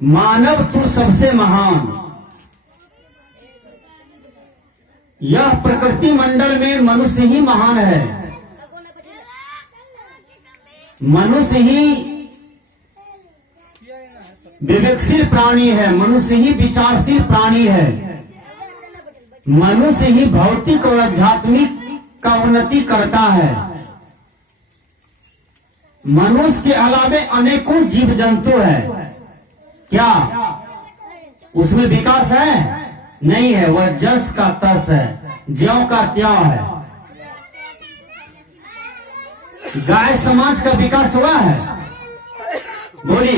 मानव तू सबसे महान। यह प्रकृति मंडल में मनुष्य ही महान है। मनुष्य ही विवेकशील प्राणी है, मनुष्य ही विचारशील प्राणी है, मनुष्य ही भौतिक और आध्यात्मिक का उन्नति करता है। मनुष्य के अलावे अनेकों जीव जंतु है, क्या उसमें विकास है? नहीं है, वह जस का तस है, ज्यों का त्यों है। गाय समाज का विकास हुआ है? बोली,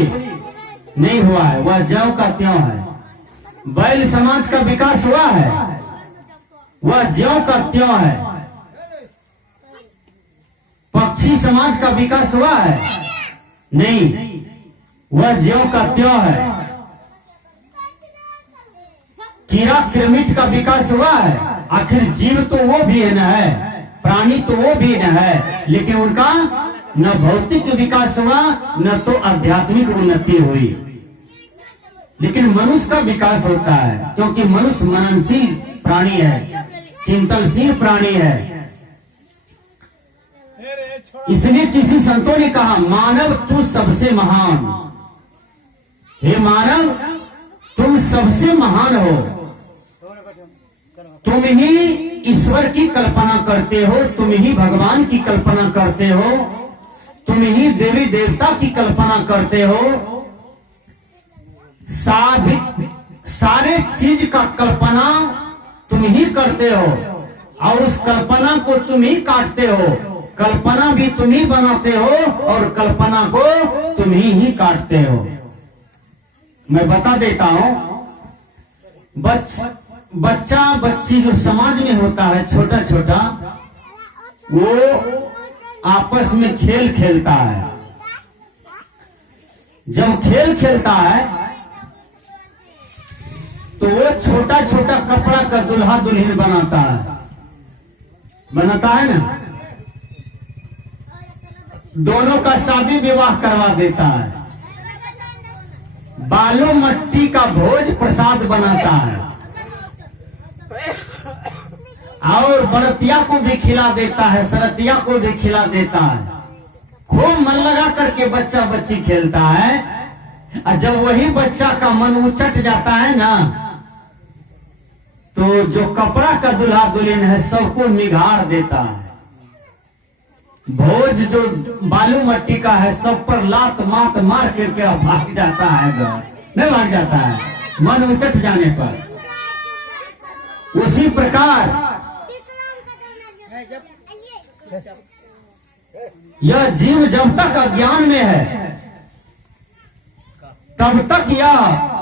नहीं हुआ है, वह ज्यों का त्यों है। बैल समाज का विकास हुआ है? वह ज्यों का त्यों है। पक्षी समाज का विकास हुआ है? नहीं, वह ज्यों का त्यों है। कीड़ा कृमिट का विकास हुआ है? आखिर जीव तो वो भी है न है, प्राणी तो वो भी न है, लेकिन उनका न भौतिक विकास हुआ न तो आध्यात्मिक उन्नति हुई। लेकिन मनुष्य का विकास होता है, क्योंकि मनुष्य मननशील प्राणी है, चिंतनशील प्राणी है। इसलिए किसी संतों ने कहा, मानव तू सबसे महान। हे मानव, तुम सबसे महान हो। तुम ही ईश्वर की कल्पना करते हो, तुम ही भगवान की कल्पना करते हो, तुम ही देवी देवता की कल्पना करते हो। सारे चीज का कल्पना तुम ही करते हो और उस कल्पना को तुम ही काटते हो। कल्पना भी तुम ही बनाते हो और कल्पना को तुम ही काटते हो। मैं बता देता हूं, बच्चा बच्ची जो समाज में होता है छोटा छोटा, वो आपस में खेल खेलता है। जब खेल खेलता है तो वो छोटा छोटा कपड़ा का दुल्हा दुल्हन बनाता है ना, दोनों का शादी विवाह करवा देता है, बालू मट्टी का भोज प्रसाद बनाता है और बरतिया को भी खिला देता है, सरतिया को भी खिला देता है। खूब मन लगा करके बच्चा बच्ची खेलता है। और जब वही बच्चा का मन उचट जाता है ना, तो जो कपड़ा का दुल्हा दुल्हन है सबको निगाड़ देता है। भोज जो बालू मट्टी का है सब पर लात मात मार करके भाग जाता है, नहीं भाग जाता है मन उचट जाने पर। उसी प्रकार यह जीव जब तक अज्ञान में है तब तक यह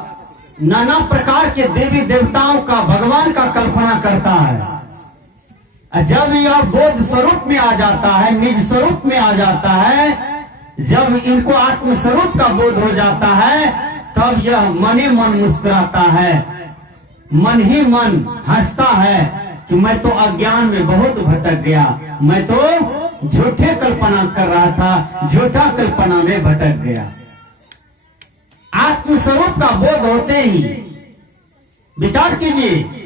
नाना प्रकार के देवी देवताओं का, भगवान का कल्पना करता है। जब यह बोध स्वरूप में आ जाता है, निज स्वरूप में आ जाता है, जब इनको आत्म स्वरूप का बोध हो जाता है, तब यह मने मन मुस्कुराता है, मन ही मन हंसता है कि मैं तो अज्ञान में बहुत भटक गया, मैं तो झूठे कल्पना कर रहा था, झूठा कल्पना में भटक गया। आत्म स्वरूप का बोध होते ही विचार कीजिए,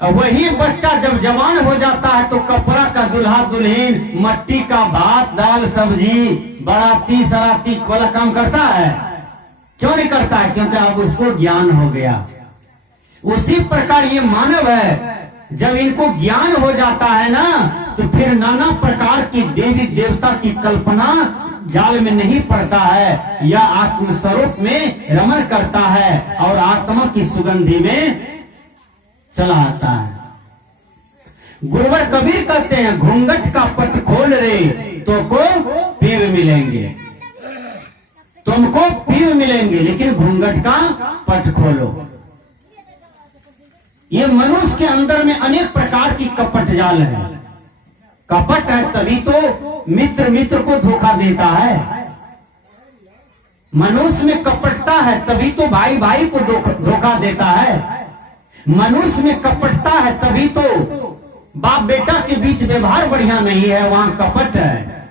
वही बच्चा जब जवान हो जाता है तो कपड़ा का दुल्हा दुल्हन, मट्टी का भात दाल सब्जी, बाराती सराती वाला काम करता है। क्यों नहीं करता है? क्योंकि अब उसको ज्ञान हो गया। उसी प्रकार ये मानव है, जब इनको ज्ञान हो जाता है ना, तो फिर नाना प्रकार की देवी देवता की कल्पना जाल में नहीं पड़ता है, या आत्म स्वरूप में रमण करता है और आत्मा की सुगंधी में चला आता है। गुरुवर कबीर कहते हैं, घूंघट का पट खोल रे तो को पीर मिलेंगे, तुमको पीर मिलेंगे, लेकिन घूंघट का पट खोलो। ये मनुष्य के अंदर में अनेक प्रकार की कपट जाल है। कपट है तभी तो मित्र मित्र को धोखा देता है। मनुष्य में कपटता है तभी तो भाई भाई को धोखा देता है। मनुष्य में कपटता है तभी तो बाप बेटा के बीच व्यवहार बढ़िया नहीं है, वहां कपट है।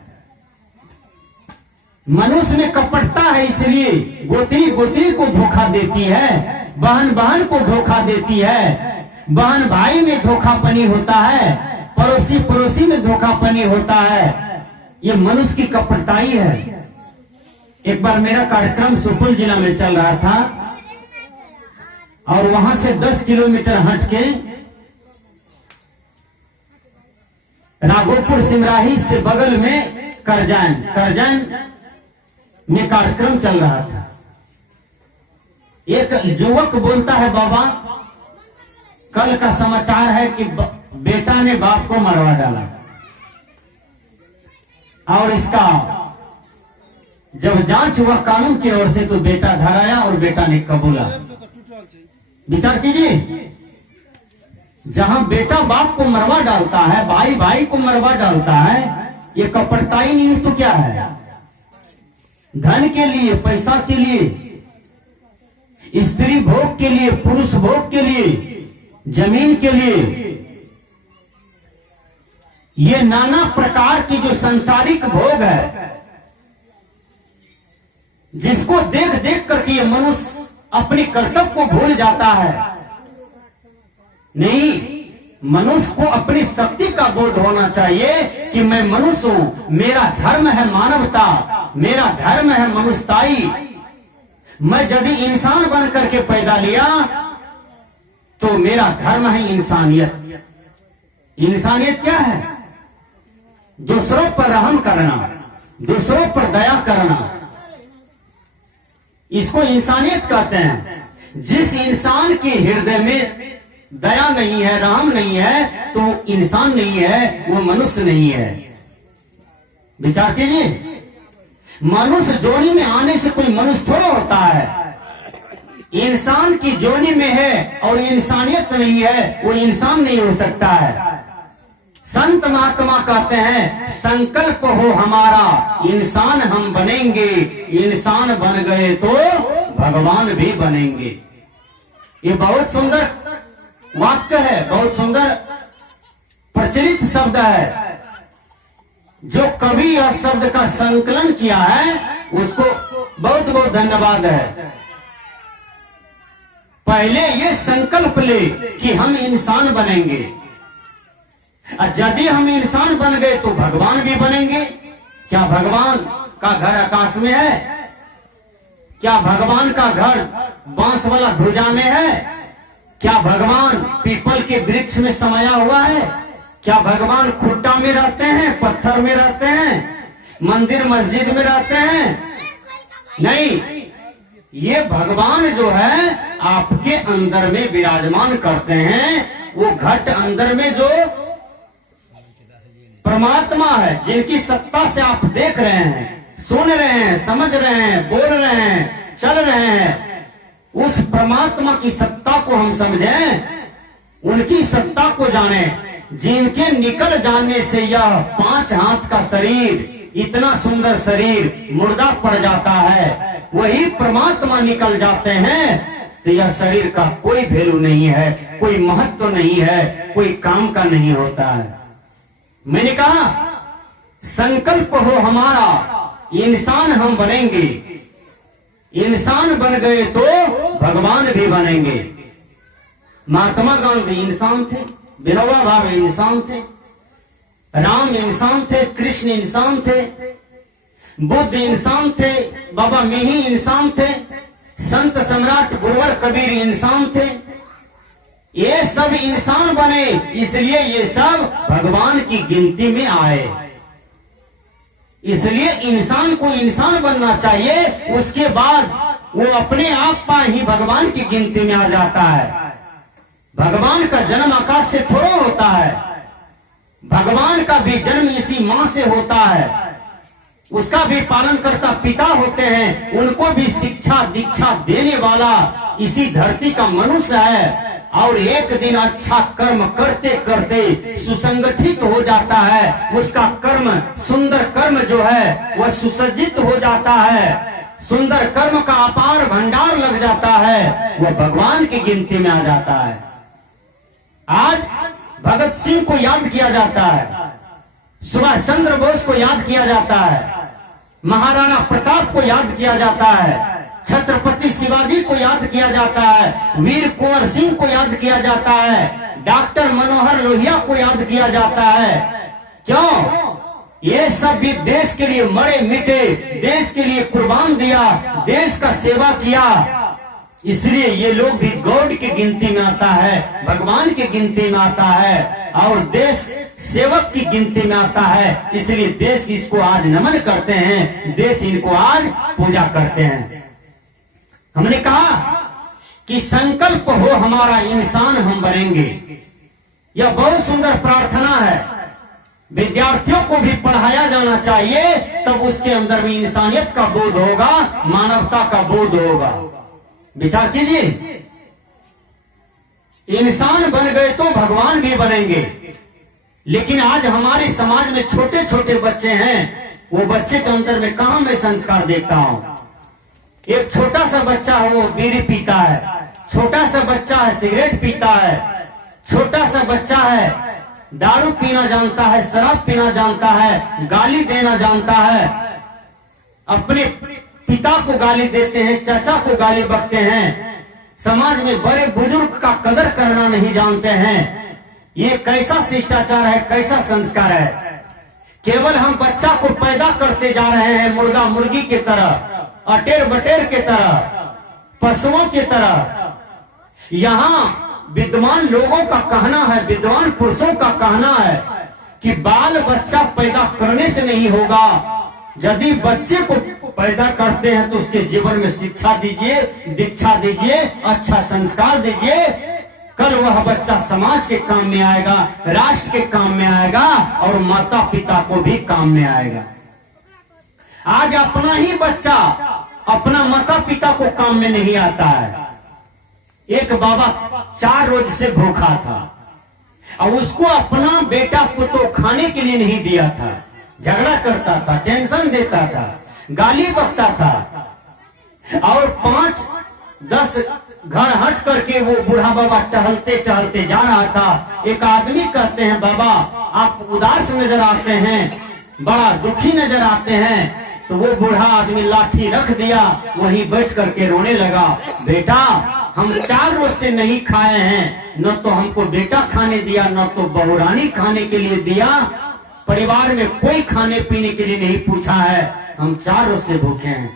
मनुष्य में कपटता है, इसलिए गोत्री गोत्री को धोखा देती है, बहन बहन को धोखा देती है, बहन भाई में धोखापनी होता है, पड़ोसी पड़ोसी में धोखापनी होता है। ये मनुष्य की कपटताई है। एक बार मेरा कार्यक्रम सुपौल जिला में चल रहा था और वहां से 10 किलोमीटर हटके राघोपुर सिमराही से बगल में करजन में कार्यक्रम चल रहा था। एक युवक बोलता है, बाबा कल का समाचार है कि बेटा ने बाप को मरवा डाला, और इसका जब जांच हुआ कानून की ओर से तो बेटा धराया और बेटा ने कबूला। विचार कीजिए, जहां बेटा बाप को मरवा डालता है, भाई भाई को मरवा डालता है, ये कपटताई नहीं तो क्या है? धन के लिए, पैसा के लिए, स्त्री भोग के लिए, पुरुष भोग के लिए, जमीन के लिए, ये नाना प्रकार की जो सांसारिक भोग है, जिसको देख देख करके ये मनुष्य अपने कर्तव्य को भूल जाता है। नहीं, मनुष्य को अपनी शक्ति का बोध होना चाहिए कि मैं मनुष्य हूं, मेरा धर्म है मानवता, मेरा धर्म है मनुष्यताई। मैं यदि इंसान बन करके पैदा लिया तो मेरा धर्म है इंसानियत। इंसानियत क्या है? दूसरों पर रहम करना, दूसरों पर दया करना, इसको इंसानियत कहते हैं। जिस इंसान के हृदय में दया नहीं है, रहम नहीं है, तो इंसान नहीं है, वो मनुष्य नहीं है। विचार कीजिए, मनुष्य जोनी में आने से कोई मनुष्य थोड़ा होता है। इंसान की जोनी में है और इंसानियत नहीं है, वो इंसान नहीं हो सकता है। संत महात्मा कहते हैं, संकल्प हो हमारा इंसान हम बनेंगे, इंसान बन गए तो भगवान भी बनेंगे। ये बहुत सुंदर वाक्य है, बहुत सुंदर प्रचलित शब्द है। जो कवि यह शब्द का संकलन किया है उसको बहुत बहुत धन्यवाद है। पहले ये संकल्प ले कि हम इंसान बनेंगे, और यदि हम इंसान बन गए तो भगवान भी बनेंगे। क्या भगवान का घर आकाश में है? क्या भगवान का घर बांस वाला ध्वजा में है? क्या भगवान पीपल के वृक्ष में समाया हुआ है? क्या भगवान खुट्टा में रहते हैं, पत्थर में रहते हैं, मंदिर मस्जिद में रहते हैं? नहीं, ये भगवान जो है आपके अंदर में विराजमान करते हैं। वो घट अंदर में जो परमात्मा है, जिनकी सत्ता से आप देख रहे हैं, सुन रहे हैं, समझ रहे हैं, बोल रहे हैं, चल रहे हैं, उस परमात्मा की सत्ता को हम समझें, उनकी सत्ता को जाने। जिनके निकल जाने से यह 5 हाथ का शरीर, इतना सुंदर शरीर मुर्दा पड़ जाता है, वही परमात्मा निकल जाते हैं तो यह शरीर का कोई वैल्यू नहीं है, कोई महत्व नहीं है, कोई काम का नहीं होता है। मैंने कहा संकल्प हो हमारा इंसान हम बनेंगे, इंसान बन गए तो भगवान भी बनेंगे। महात्मा गांधी इंसान थे, विनोबा भावे इंसान थे, राम इंसान थे, कृष्ण इंसान थे, बुद्ध इंसान थे, बाबा मिही इंसान थे, संत सम्राट गुरुवर कबीर इंसान थे। ये सब इंसान बने, इसलिए ये सब भगवान की गिनती में आए। इसलिए इंसान को इंसान बनना चाहिए, उसके बाद वो अपने आप पर ही भगवान की गिनती में आ जाता है। भगवान का जन्म आकाश से थोड़ा होता है, भगवान का भी जन्म इसी मां से होता है। उसका भी पालन करता पिता होते हैं, उनको भी शिक्षा दीक्षा देने वाला इसी धरती का मनुष्य है। और एक दिन अच्छा कर्म करते करते सुसंगठित हो जाता है, उसका कर्म सुंदर कर्म जो है वह सुसज्जित हो जाता है, सुंदर कर्म का अपार भंडार लग जाता है, वह भगवान की गिनती में आ जाता है। आज भगत सिंह को याद किया जाता है, सुभाष चंद्र बोस को याद किया जाता है, महाराणा प्रताप को याद किया जाता है, छत्रपति शिवाजी को याद किया जाता है, वीर कुंवर सिंह को याद किया जाता है, डॉक्टर मनोहर लोहिया को याद किया जाता है। क्यों? ये सब भी देश के लिए मरे मिटे, देश के लिए कुर्बान दिया, देश का सेवा किया, इसलिए ये लोग भी गॉड की गिनती में आता है, भगवान की गिनती में आता है और देश सेवक की गिनती में आता है। इसलिए देश इसको आज नमन करते हैं, देश इनको आज पूजा करते हैं। हमने कहा कि संकल्प हो हमारा, इंसान हम बनेंगे। यह बहुत सुंदर प्रार्थना है, विद्यार्थियों को भी पढ़ाया जाना चाहिए, तब उसके अंदर भी इंसानियत का बोध होगा, मानवता का बोध होगा। विचार कीजिए, इंसान बन गए तो भगवान भी बनेंगे। लेकिन आज हमारे समाज में छोटे छोटे बच्चे हैं, वो बच्चे के अंदर में कहां मैं संस्कार देखता हूं। एक छोटा सा बच्चा है वो बीड़ी पीता है, छोटा सा बच्चा है सिगरेट पीता है, छोटा सा बच्चा है दारू पीना जानता है, शराब पीना जानता है, गाली देना जानता है, अपने पिता को गाली देते हैं, चाचा को गाली बकते हैं, समाज में बड़े बुजुर्ग का कदर करना नहीं जानते हैं। ये कैसा शिष्टाचार है, कैसा संस्कार है? केवल हम बच्चा को पैदा करते जा रहे हैं मुर्गा मुर्गी की तरह, अटेर बटेर की तरह, पशुओं की तरह। यहाँ विद्वान लोगों का कहना है, विद्वान पुरुषों का कहना है कि बाल बच्चा पैदा करने से नहीं होगा। यदि बच्चे को पैदा करते हैं तो उसके जीवन में शिक्षा दीजिए, दीक्षा दीजिए, अच्छा संस्कार दीजिए, कल वह बच्चा समाज के काम में आएगा, राष्ट्र के काम में आएगा और माता पिता को भी काम में आएगा। आज अपना ही बच्चा अपना माता पिता को काम में नहीं आता है। एक बाबा 4 रोज से भूखा था और उसको अपना बेटा को तो खाने के लिए नहीं दिया था, झगड़ा करता था, टेंशन देता था, गाली बकता था। और 5-10 घर हट करके वो बूढ़ा बाबा टहलते टहलते जा रहा था। एक आदमी कहते हैं, बाबा आप उदास नजर आते हैं, बड़ा दुखी नजर आते हैं। तो वो बूढ़ा आदमी लाठी रख दिया, वहीं बैठ करके रोने लगा। बेटा हम 4 रोज से नहीं खाए हैं, न तो हमको बेटा खाने दिया, न तो बहुरानी खाने के लिए दिया, परिवार में कोई खाने पीने के लिए नहीं पूछा है, हम 4 रोज से भूखे हैं।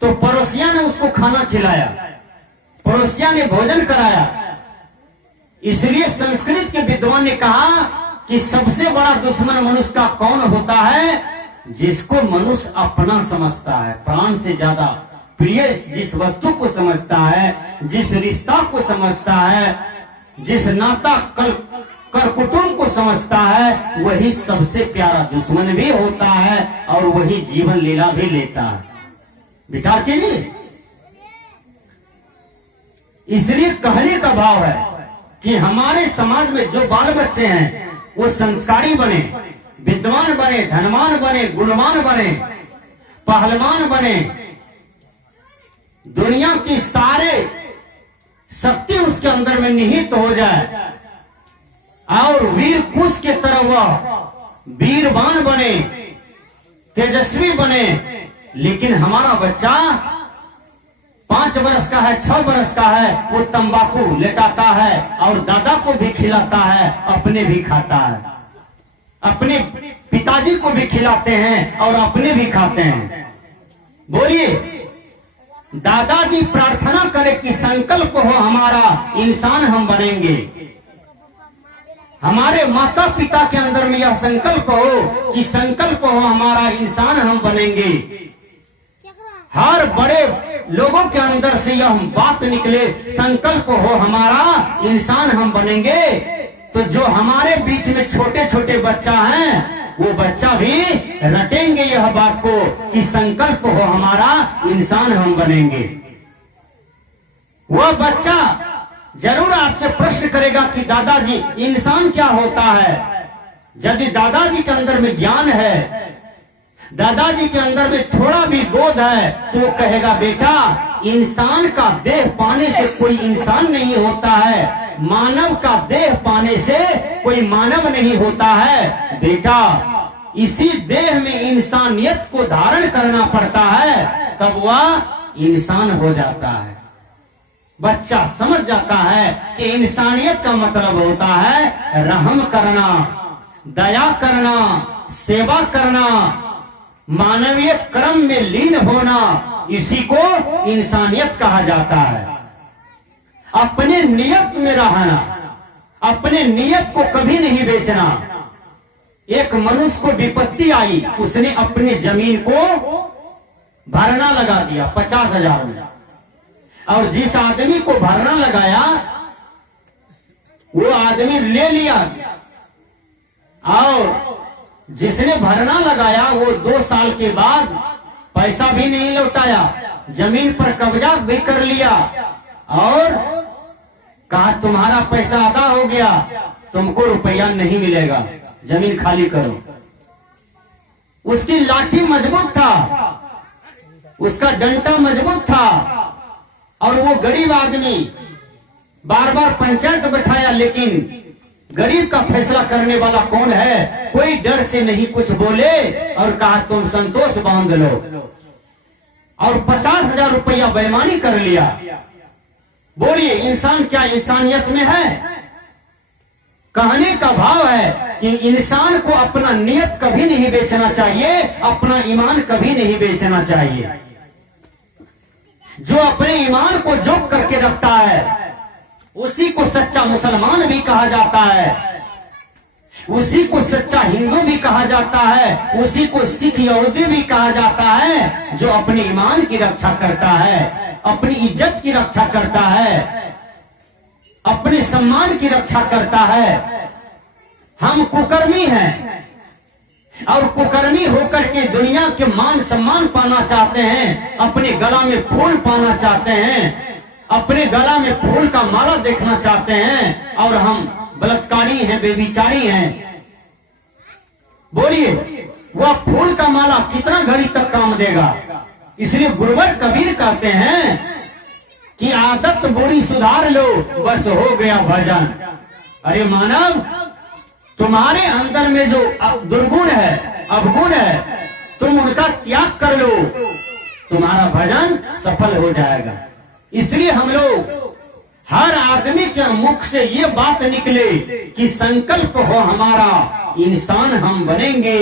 तो पड़ोसिया ने उसको खाना खिलाया, पड़ोसिया ने भोजन कराया। इसलिए संस्कृत के विद्वान ने कहा कि सबसे बड़ा दुश्मन मनुष्य का कौन होता है? जिसको मनुष्य अपना समझता है, प्राण से ज्यादा प्रिय जिस वस्तु को समझता है, जिस रिश्ता को समझता है, जिस नाता कर कुटुंब को समझता है, वही सबसे प्यारा दुश्मन भी होता है और वही जीवन लीला भी लेता है। विचार कीजिए। इसलिए कहने का भाव है कि हमारे समाज में जो बाल बच्चे हैं वो संस्कारी बने, विद्वान बने, धनवान बने, गुणवान बने, पहलवान बने, दुनिया की सारे शक्ति उसके अंदर में निहित हो जाए और वीर कुश के तरह वह वीरवान बने, तेजस्वी बने। लेकिन हमारा बच्चा 5 वर्ष का है, 6 वर्ष का है, वो तंबाकू लेटाता है और दादा को भी खिलाता है, अपने भी खाता है, अपने पिताजी को भी खिलाते हैं और अपने भी खाते हैं। बोलिए, दादाजी प्रार्थना करे कि संकल्प हो हमारा, इंसान हम बनेंगे। हमारे माता पिता के अंदर में यह संकल्प हो कि संकल्प हो हमारा, इंसान हम बनेंगे। हर बड़े लोगों के अंदर से यह बात निकले, संकल्प हो हमारा, इंसान हम बनेंगे। तो जो हमारे बीच में छोटे छोटे बच्चा हैं, वो बच्चा भी रटेंगे यह बात को कि संकल्प हो हमारा, इंसान हम बनेंगे। वह बच्चा जरूर आपसे प्रश्न करेगा कि दादाजी इंसान क्या होता है। यदि दादाजी के अंदर में ज्ञान है, दादाजी के अंदर में थोड़ा भी बोध है, तो वो कहेगा बेटा इंसान का देह पाने से कोई इंसान नहीं होता है, मानव का देह पाने से कोई मानव नहीं होता है। बेटा इसी देह में इंसानियत को धारण करना पड़ता है, तब वह इंसान हो जाता है। बच्चा समझ जाता है कि इंसानियत का मतलब होता है रहम करना, दया करना, सेवा करना, मानवीय क्रम में लीन होना, इसी को इंसानियत कहा जाता है। अपने नियत में रहना, अपने नियत को कभी नहीं बेचना। एक मनुष्य को विपत्ति आई, उसने अपनी जमीन को भरना लगा दिया 50,000 में, और जिस आदमी को भरना लगाया वो आदमी ले लिया, और जिसने भरना लगाया वो 2 साल के बाद पैसा भी नहीं लौटाया, जमीन पर कब्जा भी कर लिया और कहा तुम्हारा पैसा अदा हो गया, तुमको रुपया नहीं मिलेगा, जमीन खाली करो। उसकी लाठी मजबूत था, उसका डंडा मजबूत था, और वो गरीब आदमी बार बार पंचायत बैठाया, लेकिन गरीब का फैसला करने वाला कौन है? कोई डर से नहीं कुछ बोले और कहा तुम संतोष बांध लो, और 50,000 रुपया बेईमानी कर लिया। बोलिए इंसान क्या इंसानियत में है? कहने का भाव है कि इंसान को अपना नियत कभी नहीं बेचना चाहिए, अपना ईमान कभी नहीं बेचना चाहिए। जो अपने ईमान को जोक करके रखता है उसी को सच्चा मुसलमान भी कहा जाता है, उसी को सच्चा हिंदू भी कहा जाता है, उसी को सिख यहूदी भी कहा जाता है। जो अपने ईमान की रक्षा करता है, अपनी इज्जत की रक्षा करता है, अपने सम्मान की रक्षा करता है। हम कुकर्मी हैं और कुकर्मी होकर के दुनिया के मान सम्मान पाना चाहते हैं, अपने गला में फूल पाना चाहते हैं, अपने गला में फूल का माला देखना चाहते हैं, और हम बलात्कारी हैं, बेविचारी हैं। बोलिए वह फूल का माला कितना घड़ी तक काम देगा? इसलिए गुरुवर कबीर कहते हैं कि आदत बुरी सुधार लो, बस हो गया भजन। अरे मानव, तुम्हारे अंदर में जो दुर्गुण है, अवगुण है, तुम उनका त्याग कर लो, तुम्हारा भजन सफल हो जाएगा। इसलिए हम लोग हर आदमी के मुख से ये बात निकले कि संकल्प हो हमारा, इंसान हम बनेंगे।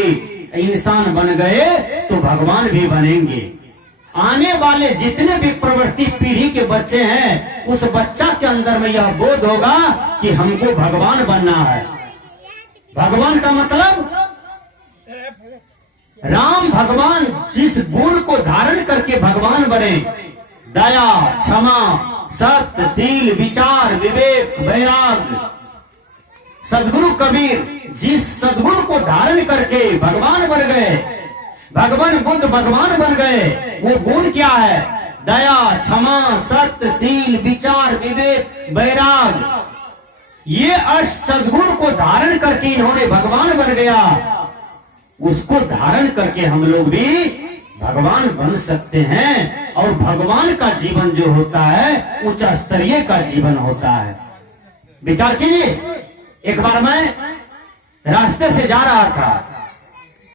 इंसान बन गए तो भगवान भी बनेंगे। आने वाले जितने भी प्रवृत्ति पीढ़ी के बच्चे हैं, उस बच्चा के अंदर में यह बोध होगा कि हमको भगवान बनना है। भगवान का मतलब राम भगवान जिस गुण को धारण करके भगवान बने, दया, क्षमा, सत्य, शील, विचार, विवेक, वैराग्य। सदगुरु कबीर जिस सदगुरु को धारण करके भगवान बन गए, भगवान बुद्ध भगवान बन गए, वो गुण क्या है? दया, क्षमा, सत्य, शील, विचार, विवेक, वैराग्य। ये अष्ट सदगुण को धारण करके इन्होंने भगवान बन गया। उसको धारण करके हम लोग भी भगवान बन सकते हैं, और भगवान का जीवन जो होता है उच्च स्तरीय का जीवन होता है। विचार कीजिए, एक बार मैं रास्ते से जा रहा था,